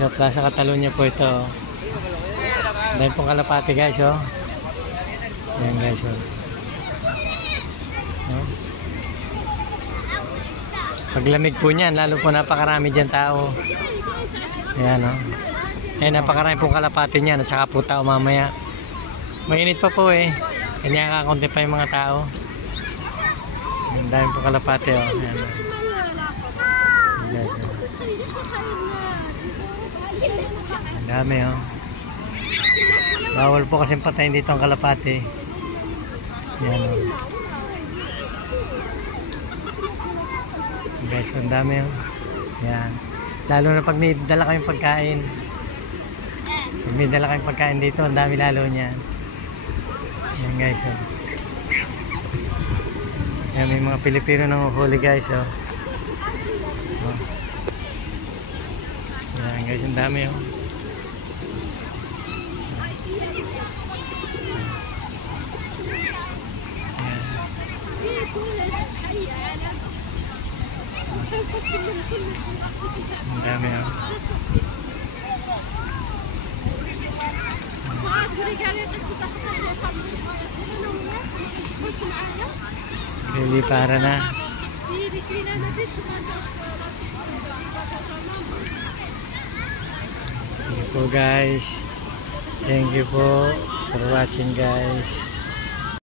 Sa Plaza Catalunya po ito. Dahil pong kalapati guys, oh. Ayan guys, oh. No? Paglamig po niyan, lalo po napakarami dyan tao. Ayan, oh. Ayan, napakarami pong kalapati niyan at saka po tao mamaya. Mainit pa po eh. Kanya kakunti pa yung mga tao. So, ang dami pong kalapati, oh. Ayan, oh. Ayan, oh. Ang dami, oh. Bawal po kasing patayin dito ang kalapati. Yan, oh. Guys, ang dami, oh. Yan. Lalo na pag may dala kayong pagkain. Pag may dala kayong pagkain dito, ang dami lalo niyan. Yan guys, oh. Yan, may mga Pilipino nang huli guys, oh. Oh. Yan guys, ang dami, oh. Ang dami, oh. Really para na. Thank you po guys. Thank you po for watching guys.